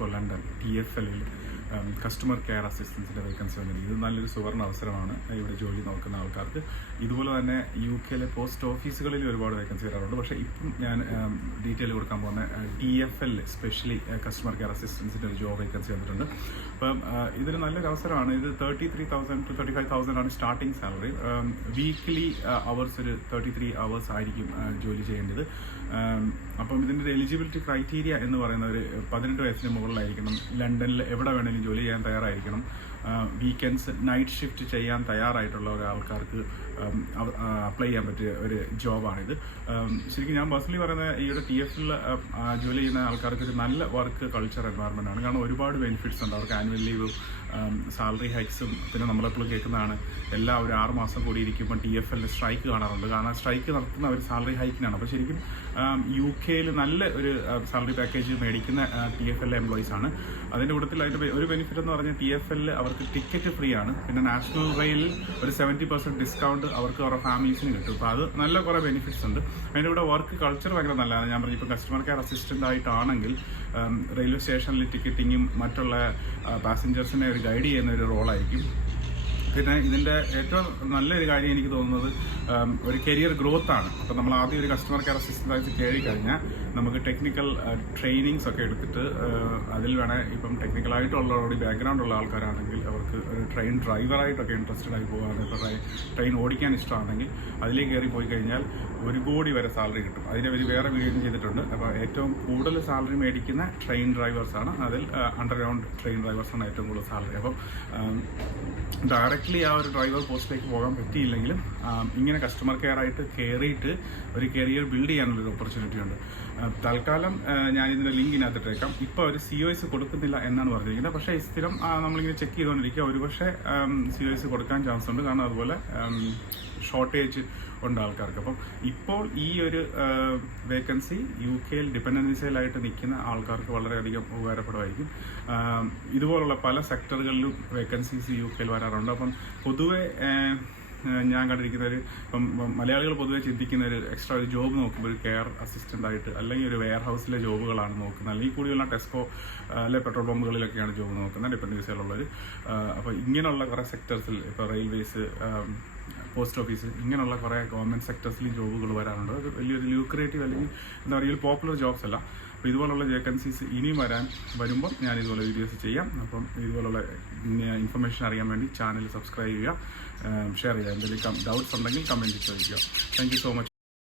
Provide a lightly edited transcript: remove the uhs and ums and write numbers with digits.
Four London TFL customer care അസിസ്റ്റൻസിൻ്റെ vacancy വന്നിരിക്കുന്നത്. ഇത് നല്ലൊരു സുവർണ്ണ അവസരമാണ് ഇവിടെ ജോലി നോക്കുന്ന ആൾക്കാർക്ക്. ഇതുപോലെ തന്നെ UK പോസ്റ്റ് ഓഫീസുകളിൽ ഒരുപാട് വേക്കൻസി വരാറുണ്ട്. പക്ഷേ ഇപ്പം ഞാൻ ഡീറ്റെയിൽ കൊടുക്കാൻ പോകുന്ന TFL സ്പെഷ്യലി കസ്റ്റമർ കെയർ അസിസ്റ്റൻസിൻ്റെ ഒരു ജോബ് വേക്കൻസി വന്നിട്ടുണ്ട്. അപ്പം ഇതൊരു നല്ലൊരു അവസരമാണ്. ഇത് 33,000 to 35,000 ആണ് സ്റ്റാർട്ടിങ് സാലറി. വീക്ക്ലി അവേഴ്സ് ഒരു 33 hours ആയിരിക്കും ജോലി ചെയ്യേണ്ടത്. അപ്പം ഇതിൻ്റെ ഒരു എലിജിബിലിറ്റി ക്രൈറ്റീരിയ എന്ന് പറയുന്നത് ഒരു 18 വയസ്സിന് മുകളിലായിരിക്കണം, ലണ്ടനിൽ എവിടെ വേണമെങ്കിലും ജോലി ചെയ്യാൻ തയ്യാറായിരിക്കണം, വീക്കെൻഡ്സ് നൈറ്റ് ഷിഫ്റ്റ് ചെയ്യാൻ തയ്യാറായിട്ടുള്ള ഒരാൾക്കാർക്ക് അപ്ലൈ ചെയ്യാൻ പറ്റിയ ഒരു ജോബാണിത്. ശരിക്കും ഞാൻ പേഴ്സണലി പറയുന്ന ഈയുടെ TFL ജോലി ചെയ്യുന്ന ആൾക്കാർക്ക് ഒരു നല്ല വർക്ക് കൾച്ചർ എൻവയറമെൻ്റ് ആണ്. കാരണം ഒരുപാട് ബെനിഫിറ്റ്സ് ഉണ്ട്. അവർക്ക് ആനുവൽ ലീവും സാലറി ഹൈക്സും, പിന്നെ നമ്മളെപ്പോഴും കേൾക്കുന്നതാണ് എല്ലാ ഒരു 6 മാസം കൂടി ഇരിക്കുമ്പോൾ TFL സ്ട്രൈക്ക് കാണാറുണ്ട്. കാരണം സ്ട്രൈക്ക് നടത്തുന്ന ഒരു സാലറി ഹൈക്കിനാണ്. അപ്പോൾ ശരിക്കും UK നല്ല ഒരു സാലറി പാക്കേജ് മേടിക്കുന്ന TFL എംപ്ലോയീസ് ആണ്. അതിൻ്റെ കൂട്ടത്തിൽ അതിൻ്റെ ഒരു ബെനിഫിറ്റ് എന്ന് പറഞ്ഞാൽ TFL അവർക്ക് ടിക്കറ്റ് ഫ്രീ ആണ്. പിന്നെ നാഷണൽ റെയിലിൽ ഒരു 70% ഡിസ്കൗണ്ട് അവർക്ക് അവരുടെ ഫാമിലീസിന് കിട്ടും. അപ്പോൾ അത് നല്ല കുറേ ബെനിഫിറ്റ്സ് ഉണ്ട്. അതിൻ്റെ കൂടെ വർക്ക് കൾച്ചർ ഭയങ്കര നല്ലതാണ്. ഞാൻ പറഞ്ഞു, ഇപ്പോൾ കസ്റ്റമർ കെയർ അസിസ്റ്റൻ്റ് ആയിട്ടാണെങ്കിൽ റെയിൽവേ സ്റ്റേഷനിൽ ടിക്കറ്റിങ്ങും മറ്റുള്ള പാസഞ്ചേഴ്സിനെ ഒരു ഗൈഡ് ചെയ്യുന്ന ഒരു റോളായിരിക്കും. പിന്നെ ഇതിൻ്റെ ഏറ്റവും നല്ലൊരു കാര്യം എനിക്ക് തോന്നുന്നത് ഒരു കരിയർ ഗ്രോത്ത് ആണ്. അപ്പോൾ നമ്മൾ ആദ്യം ഒരു കസ്റ്റമർ കെയർ അസിസ്റ്റൻ്റ് ആയിട്ട് കയറി കഴിഞ്ഞാൽ നമുക്ക് ടെക്നിക്കൽ ട്രെയിനിങ്സ് ഒക്കെ എടുത്തിട്ട് അതിൽ വേണേൽ ഇപ്പം ടെക്നിക്കലായിട്ടുള്ള ബാക്ക്ഗ്രൗണ്ട് ഉള്ള ആൾക്കാരാണെങ്കിൽ അവർക്ക് ഒരു ട്രെയിൻ ഡ്രൈവറായിട്ടൊക്കെ ഇൻട്രസ്റ്റഡ് ആയി പോകാൻ, ഇപ്പോൾ ട്രെയിൻ ഓടിക്കാൻ ഇഷ്ടമാണെങ്കിൽ അതിലേക്ക് കയറി പോയി കഴിഞ്ഞാൽ 1 കോടി വരെ സാലറി കിട്ടും. അതിനെ വേറെ വീഡിയോ ചെയ്തിട്ടുണ്ട്. അപ്പോൾ ഏറ്റവും കൂടുതൽ സാലറി മേടിക്കുന്ന ട്രെയിൻ ഡ്രൈവേഴ്സാണ്. അതിൽ അണ്ടർഗ്രൗണ്ട് ട്രെയിൻ ഡ്രൈവേഴ്സാണ് ഏറ്റവും കൂടുതൽ സാലറി. അപ്പം ഡയറക്റ്റ്ലി ആ ഒരു ഡ്രൈവർ പോസ്റ്റിലേക്ക് പോകാൻ പറ്റിയില്ലെങ്കിലും ഇങ്ങനെ കസ്റ്റമർ കെയർ ആയിട്ട് കയറിയിട്ട് ഒരു കരിയർ ബിൽഡ് ചെയ്യാനുള്ളൊരു ഓപ്പർച്യൂണിറ്റി ഉണ്ട്. തൽക്കാലം ഞാൻ ഇതിൻ്റെ ലിങ്ക് ഇതിനകത്തിട്ടേക്കാം. ഇപ്പോൾ അവർ COS കൊടുക്കുന്നില്ല എന്നാണ് പറഞ്ഞിരിക്കുന്നത്. പക്ഷേ സ്ഥിരം നമ്മളിങ്ങനെ ചെക്ക് ചെയ്തുകൊണ്ടിരിക്കുക. ഒരുപക്ഷെ COS കൊടുക്കാൻ ചാൻസ് ഉണ്ട്. കാരണം അതുപോലെ ഷോർട്ടേജ് ഉണ്ട് ആൾക്കാർക്ക്. അപ്പം ഇപ്പോൾ ഈ ഒരു വേക്കൻസി UK ഡിപ്പെൻഡൻസിയിലായിട്ട് നിൽക്കുന്ന ആൾക്കാർക്ക് വളരെയധികം ഉപകാരപ്പെടുമായിരിക്കും. ഇതുപോലുള്ള പല സെക്ടറുകളിലും വേക്കൻസീസ് UK വരാറുണ്ട്. അപ്പം പൊതുവെ ഞാൻ കണ്ടിരിക്കുന്ന ഇപ്പം മലയാളികൾ പൊതുവെ ചിന്തിക്കുന്ന ഒരു എക്സ്ട്രാ ഒരു ജോബ് നോക്കുമ്പോൾ ഒരു കെയർ അസിസ്റ്റൻ്റ് ആയിട്ട് അല്ലെങ്കിൽ ഒരു വെയർ ഹൗസിലെ ജോബുകളാണ് നോക്കുന്നത്. അല്ലെങ്കിൽ കൂടിയുള്ള ടെസ്കോ അല്ലെ പെട്രോൾ പമ്പുകളിലൊക്കെയാണ് ജോബ് നോക്കുന്നത് ഡിപ്പെൻഡൻസിയിലുള്ളവർ. അപ്പോൾ ഇങ്ങനെയുള്ള കുറേ സെക്ടേഴ്സിൽ ഇപ്പോൾ റെയിൽവേസ്, പോസ്റ്റ് ഓഫീസ്, ഇങ്ങനെയുള്ള കുറേ ഗവൺമെൻറ് സെക്ടേഴ്സിൽ ജോബുകൾ വരാറുണ്ട്. അത് വലിയൊരു ലൂക്രേറ്റീവ് അല്ലെങ്കിൽ എന്താ പറയുക പോപ്പുലർ ജോബ്സ് അല്ല. അപ്പോൾ ഇതുപോലുള്ള വേക്കൻസീസ് ഇനിയും വരുമ്പം ഞാൻ ഇതുപോലെ വീഡിയോസ് ചെയ്യാം. അപ്പം ഇതുപോലുള്ള ഇൻഫർമേഷൻ അറിയാൻ വേണ്ടി ചാനൽ സബ്സ്ക്രൈബ് ചെയ്യുക, ഷെയർ ചെയ്യുക. എന്തെങ്കിലും ഡൗട്ട്സ് ഉണ്ടെങ്കിൽ കമൻറ്റ് ചോദിക്കുക. Thank you so much.